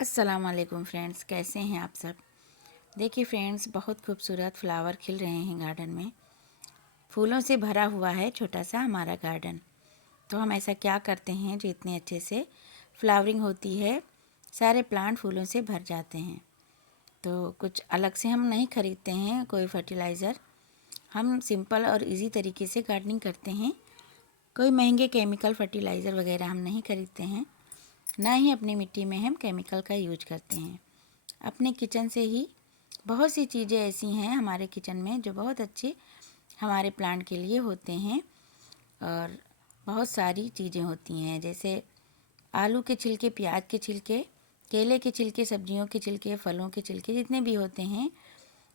अस्सलाम वालेकुम फ्रेंड्स, कैसे हैं आप सब। देखिए फ्रेंड्स, बहुत खूबसूरत फ्लावर खिल रहे हैं गार्डन में। फूलों से भरा हुआ है छोटा सा हमारा गार्डन। तो हम ऐसा क्या करते हैं जो इतने अच्छे से फ्लावरिंग होती है, सारे प्लांट फूलों से भर जाते हैं। तो कुछ अलग से हम नहीं खरीदते हैं कोई फर्टिलाइज़र। हम सिंपल और इजी तरीके से गार्डनिंग करते हैं। कोई महंगे केमिकल फर्टिलाइज़र वगैरह हम नहीं खरीदते हैं, ना ही अपनी मिट्टी में हम केमिकल का यूज करते हैं। अपने किचन से ही बहुत सी चीज़ें ऐसी हैं हमारे किचन में जो बहुत अच्छे हमारे प्लांट के लिए होते हैं। और बहुत सारी चीज़ें होती हैं, जैसे आलू के छिलके, प्याज के छिलके, केले के छिलके, सब्जियों के छिलके, फलों के छिलके, जितने भी होते हैं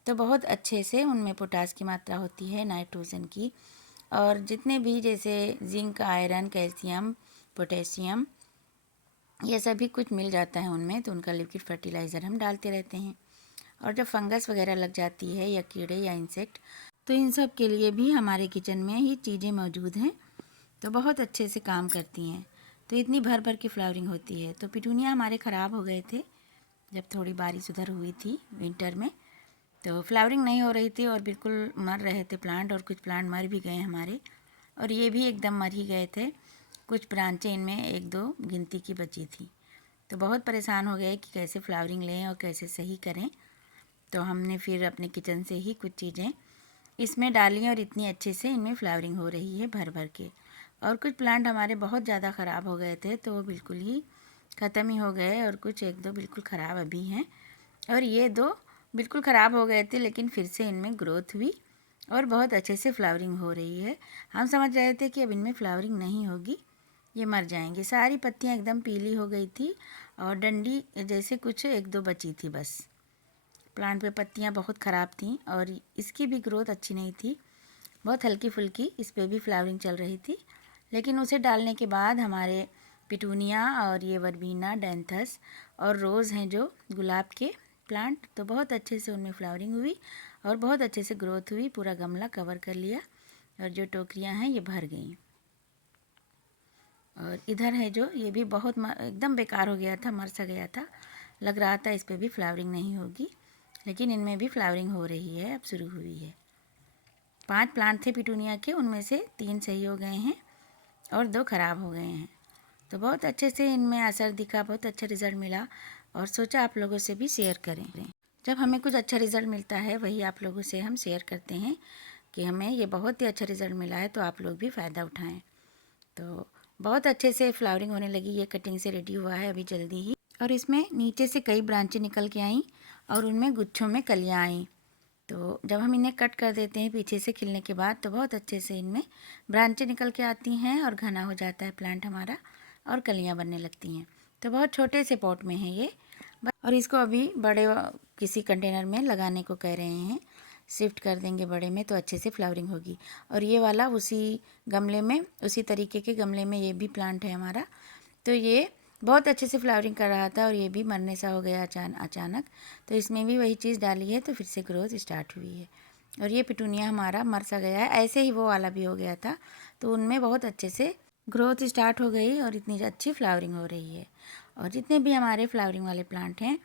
तो बहुत अच्छे से उनमें पोटास की मात्रा होती है, नाइट्रोजन की। और जितने भी जैसे जिंक, आयरन, कैल्शियम, पोटेशियम, ये सभी कुछ मिल जाता है उनमें। तो उनका लिक्विड फर्टिलाइज़र हम डालते रहते हैं। और जब फंगस वगैरह लग जाती है या कीड़े या इंसेक्ट, तो इन सब के लिए भी हमारे किचन में ही चीज़ें मौजूद हैं, तो बहुत अच्छे से काम करती हैं। तो इतनी भर भर की फ्लावरिंग होती है। तो पिटूनिया हमारे ख़राब हो गए थे जब थोड़ी बारिश उधर हुई थी विंटर में, तो फ्लावरिंग नहीं हो रही थी और बिल्कुल मर रहे थे प्लांट। और कुछ प्लांट मर भी गए हमारे, और ये भी एकदम मर ही गए थे। कुछ ब्रांचें इनमें एक दो गिनती की बची थी। तो बहुत परेशान हो गए कि कैसे फ्लावरिंग लें और कैसे सही करें। तो हमने फिर अपने किचन से ही कुछ चीज़ें इसमें डाली और इतनी अच्छे से इनमें फ्लावरिंग हो रही है भर भर के। और कुछ प्लांट हमारे बहुत ज़्यादा ख़राब हो गए थे, तो वो बिल्कुल ही ख़त्म ही हो गए, और कुछ एक दो बिल्कुल ख़राब अभी हैं। और ये दो बिल्कुल ख़राब हो गए थे, लेकिन फिर से इनमें ग्रोथ हुई और बहुत अच्छे से फ्लावरिंग हो रही है। हम समझ रहे थे कि अब इनमें फ्लावरिंग नहीं होगी, ये मर जाएंगे। सारी पत्तियाँ एकदम पीली हो गई थी और डंडी जैसे कुछ एक दो बची थी बस। प्लांट पे पत्तियाँ बहुत ख़राब थीं और इसकी भी ग्रोथ अच्छी नहीं थी, बहुत हल्की फुल्की इस पे भी फ्लावरिंग चल रही थी। लेकिन उसे डालने के बाद हमारे पिटूनिया और ये वर्बीना, डेंथस और रोज़ हैं जो गुलाब के प्लांट, तो बहुत अच्छे से उनमें फ्लावरिंग हुई और बहुत अच्छे से ग्रोथ हुई। पूरा गमला कवर कर लिया और जो टोकरियाँ हैं ये भर गई। और इधर है जो, ये भी बहुत एकदम बेकार हो गया था, मर सा गया था, लग रहा था इस पर भी फ्लावरिंग नहीं होगी, लेकिन इनमें भी फ्लावरिंग हो रही है, अब शुरू हुई है। 5 प्लांट थे पिटूनिया के, उनमें से 3 सही हो गए हैं और 2 ख़राब हो गए हैं। तो बहुत अच्छे से इनमें असर दिखा, बहुत अच्छा रिज़ल्ट मिला और सोचा आप लोगों से भी शेयर करें। जब हमें कुछ अच्छा रिज़ल्ट मिलता है वही आप लोगों से हम शेयर करते हैं कि हमें ये बहुत ही अच्छा रिज़ल्ट मिला है, तो आप लोग भी फ़ायदा उठाएँ। तो बहुत अच्छे से फ्लावरिंग होने लगी, ये कटिंग से रेडी हुआ है अभी जल्दी ही। और इसमें नीचे से कई ब्रांचें निकल के आईं और उनमें गुच्छों में कलियाँ आईं। तो जब हम इन्हें कट कर देते हैं पीछे से खिलने के बाद, तो बहुत अच्छे से इनमें ब्रांचें निकल के आती हैं और घना हो जाता है प्लांट हमारा और कलियाँ बनने लगती हैं। तो बहुत छोटे से पॉट में है ये, और इसको अभी बड़े किसी कंटेनर में लगाने को कह रहे हैं। शिफ्ट कर देंगे बड़े में तो अच्छे से फ्लावरिंग होगी। और ये वाला उसी गमले में, उसी तरीके के गमले में ये भी प्लांट है हमारा। तो ये बहुत अच्छे से फ्लावरिंग कर रहा था और ये भी मरने सा हो गया अचानक। तो इसमें भी वही चीज़ डाली है तो फिर से ग्रोथ स्टार्ट हुई है। और ये पिटूनिया हमारा मर सा गया है, ऐसे ही वो वाला भी हो गया था, तो उनमें बहुत अच्छे से ग्रोथ स्टार्ट हो गई और इतनी अच्छी फ्लावरिंग हो रही है। और जितने भी हमारे फ्लावरिंग वाले प्लांट हैं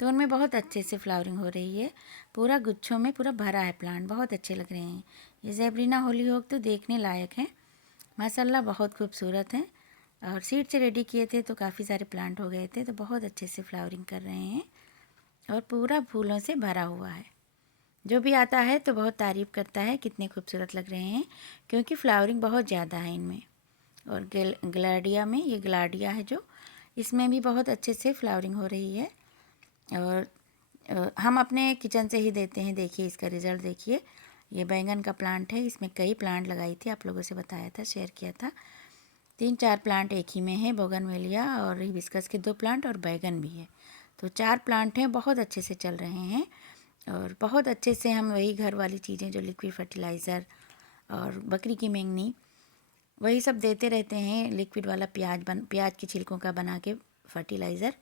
तो उनमें बहुत अच्छे से फ्लावरिंग हो रही है। पूरा गुच्छों में पूरा भरा है प्लांट, बहुत अच्छे लग रहे हैं। ये ज़ेबरीना होलीहोक तो देखने लायक हैं माशाल्लाह, बहुत खूबसूरत हैं। और सीड से रेडी किए थे तो काफ़ी सारे प्लांट हो गए थे, तो बहुत अच्छे से फ्लावरिंग कर रहे हैं और पूरा फूलों से भरा हुआ है। जो भी आता है तो बहुत तारीफ़ करता है, कितने खूबसूरत लग रहे हैं, क्योंकि फ्लावरिंग बहुत ज़्यादा है इनमें। और ग्लाडिया में, ये ग्लाडिया है जो, इसमें भी बहुत अच्छे से फ्लावरिंग हो रही है। और हम अपने किचन से ही देते हैं। देखिए इसका रिज़ल्ट देखिए। ये बैंगन का प्लांट है, इसमें कई प्लांट लगाई थी, आप लोगों से बताया था, शेयर किया था। 3-4 प्लांट एक ही में है, बोगनवेलिया और हिबिस्कस के 2 प्लांट और बैगन भी है। तो 4 प्लांट हैं, बहुत अच्छे से चल रहे हैं। और बहुत अच्छे से हम वही घर वाली चीज़ें जो लिक्विड फर्टिलाइज़र और बकरी की मेंगनी, वही सब देते रहते हैं। लिक्विड वाला प्याज की छिलकों का बना के फर्टिलाइज़र,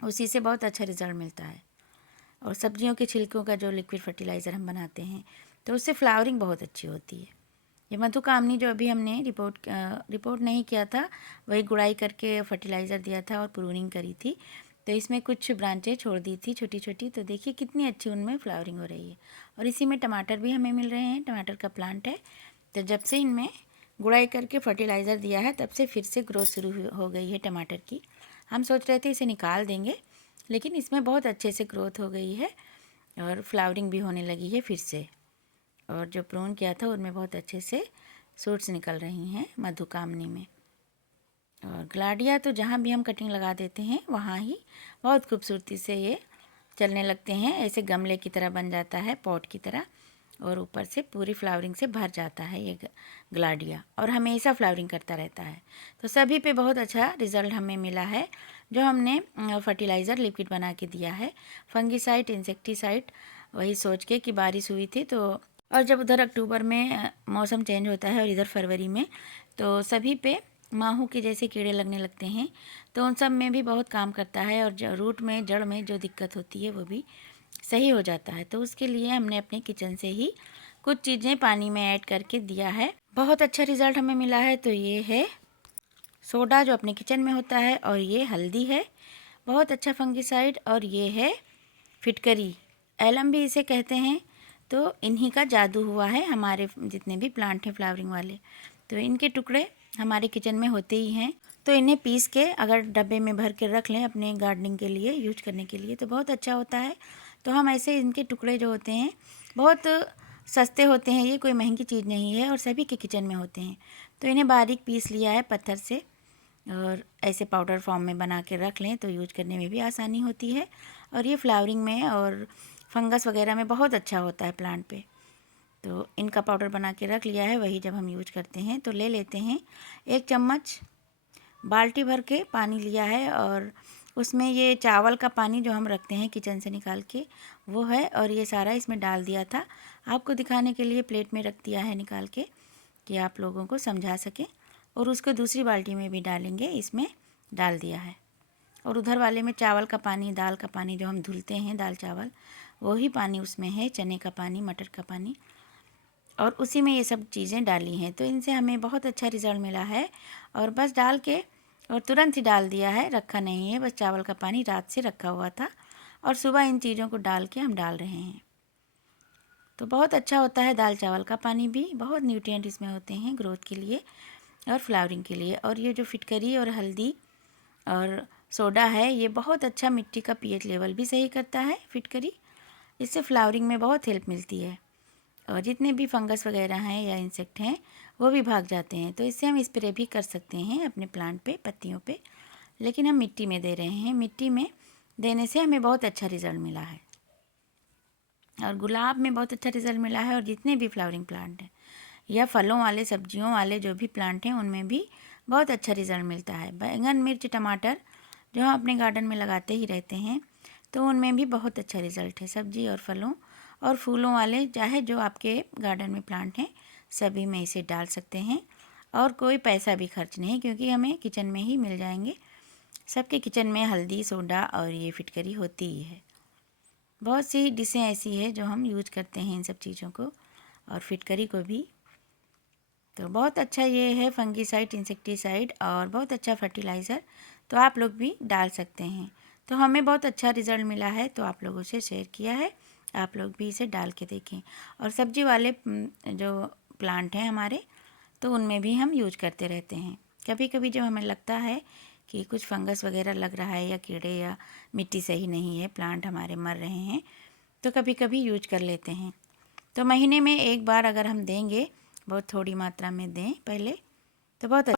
उसी से बहुत अच्छा रिज़ल्ट मिलता है। और सब्जियों के छिलकों का जो लिक्विड फर्टिलाइज़र हम बनाते हैं तो उससे फ्लावरिंग बहुत अच्छी होती है। ये मधुकामनी जो अभी हमने रिपोर्ट नहीं किया था, वही गुड़ाई करके फर्टिलाइज़र दिया था और प्रूनिंग करी थी, तो इसमें कुछ ब्रांचें छोड़ दी थी छोटी छोटी, तो देखिए कितनी अच्छी उनमें फ्लावरिंग हो रही है। और इसी में टमाटर भी हमें मिल रहे हैं, टमाटर का प्लांट है। तो जब से इनमें गुड़ाई करके फर्टिलाइज़र दिया है तब से फिर से ग्रोथ शुरू हो गई है टमाटर की। हम सोच रहे थे इसे निकाल देंगे, लेकिन इसमें बहुत अच्छे से ग्रोथ हो गई है और फ्लावरिंग भी होने लगी है फिर से। और जो प्रून किया था उनमें बहुत अच्छे से सूट्स निकल रही हैं मधुकामनी में। और ग्लाडिया तो जहाँ भी हम कटिंग लगा देते हैं वहाँ ही बहुत खूबसूरती से ये चलने लगते हैं, ऐसे गमले की तरह बन जाता है, पॉट की तरह, और ऊपर से पूरी फ्लावरिंग से भर जाता है ये ग्लाडिया, और हमेशा फ्लावरिंग करता रहता है। तो सभी पे बहुत अच्छा रिज़ल्ट हमें मिला है जो हमने फर्टिलाइज़र लिक्विड बना के दिया है, फंगीसाइड इंसेक्टिसाइड, वही सोच के कि बारिश हुई थी तो, और जब उधर अक्टूबर में मौसम चेंज होता है और इधर फरवरी में, तो सभी पे माहू के जैसे कीड़े लगने लगते हैं, तो उन सब में भी बहुत काम करता है। और रूट में, जड़ में जो दिक्कत होती है वो भी सही हो जाता है। तो उसके लिए हमने अपने किचन से ही कुछ चीज़ें पानी में ऐड करके दिया है, बहुत अच्छा रिज़ल्ट हमें मिला है। तो ये है सोडा जो अपने किचन में होता है, और ये हल्दी है, बहुत अच्छा फंगीसाइड, और ये है फिटकरी, एलम भी इसे कहते हैं। तो इन्हीं का जादू हुआ है हमारे जितने भी प्लांट हैं फ्लावरिंग वाले, तो इनके टुकड़े हमारे किचन में होते ही हैं। तो इन्हें पीस के अगर डब्बे में भर के रख लें अपने गार्डनिंग के लिए यूज करने के लिए तो बहुत अच्छा होता है। तो हम ऐसे इनके टुकड़े जो होते हैं बहुत सस्ते होते हैं, ये कोई महंगी चीज़ नहीं है और सभी के किचन में होते हैं। तो इन्हें बारीक पीस लिया है पत्थर से, और ऐसे पाउडर फॉर्म में बना के रख लें तो यूज करने में भी आसानी होती है। और ये फ्लावरिंग में और फंगस वगैरह में बहुत अच्छा होता है प्लांट पे। तो इनका पाउडर बना के रख लिया है, वही जब हम यूज करते हैं तो ले लेते हैं 1 चम्मच, बाल्टी भर के पानी लिया है, और उसमें ये चावल का पानी जो हम रखते हैं किचन से निकाल के वो है, और ये सारा इसमें डाल दिया था। आपको दिखाने के लिए प्लेट में रख दिया है निकाल के कि आप लोगों को समझा सकें। और उसको दूसरी बाल्टी में भी डालेंगे, इसमें डाल दिया है। और उधर वाले में चावल का पानी, दाल का पानी जो हम धुलते हैं दाल चावल, वही पानी उसमें है, चने का पानी, मटर का पानी, और उसी में ये सब चीज़ें डाली हैं। तो इनसे हमें बहुत अच्छा रिज़ल्ट मिला है। और बस डाल के और तुरंत ही डाल दिया है, रखा नहीं है, बस चावल का पानी रात से रखा हुआ था और सुबह इन चीज़ों को डाल के हम डाल रहे हैं। तो बहुत अच्छा होता है दाल चावल का पानी भी, बहुत न्यूट्रिएंट इसमें होते हैं ग्रोथ के लिए और फ्लावरिंग के लिए। और ये जो फिटकरी और हल्दी और सोडा है ये बहुत अच्छा मिट्टी का पीएच लेवल भी सही करता है फिटकरी, इससे फ्लावरिंग में बहुत हेल्प मिलती है। और जितने भी फंगस वगैरह हैं या इंसेक्ट हैं वो भी भाग जाते हैं। तो इससे हम स्प्रे भी कर सकते हैं अपने प्लांट पे, पत्तियों पे, लेकिन हम मिट्टी में दे रहे हैं। मिट्टी में देने से हमें बहुत अच्छा रिज़ल्ट मिला है, और गुलाब में बहुत अच्छा रिज़ल्ट मिला है, और जितने भी फ्लावरिंग प्लांट हैं या फलों वाले, सब्जियों वाले जो भी प्लांट हैं उनमें भी बहुत अच्छा रिज़ल्ट मिलता है। बैंगन, मिर्च, टमाटर जो हम अपने गार्डन में लगाते ही रहते हैं तो उनमें भी बहुत अच्छा रिज़ल्ट है। सब्जी और फलों और फूलों वाले चाहे जो आपके गार्डन में प्लांट हैं सभी में इसे डाल सकते हैं, और कोई पैसा भी खर्च नहीं, क्योंकि हमें किचन में ही मिल जाएंगे। सबके किचन में हल्दी, सोडा और ये फिटकरी होती ही है। बहुत सी डिशें ऐसी है जो हम यूज करते हैं इन सब चीज़ों को, और फिटकरी को भी। तो बहुत अच्छा ये है फंगीसाइड, इंसेक्टिसाइड और बहुत अच्छा फर्टिलाइज़र, तो आप लोग भी डाल सकते हैं। तो हमें बहुत अच्छा रिज़ल्ट मिला है तो आप लोगों से शेयर किया है, आप लोग भी इसे डाल के देखें। और सब्जी वाले जो प्लांट हैं हमारे तो उनमें भी हम यूज करते रहते हैं। कभी कभी जब हमें लगता है कि कुछ फंगस वगैरह लग रहा है या कीड़े या मिट्टी सही नहीं है, प्लांट हमारे मर रहे हैं, तो कभी कभी यूज कर लेते हैं। तो महीने में 1 बार अगर हम देंगे, बहुत थोड़ी मात्रा में दें पहले, तो बहुत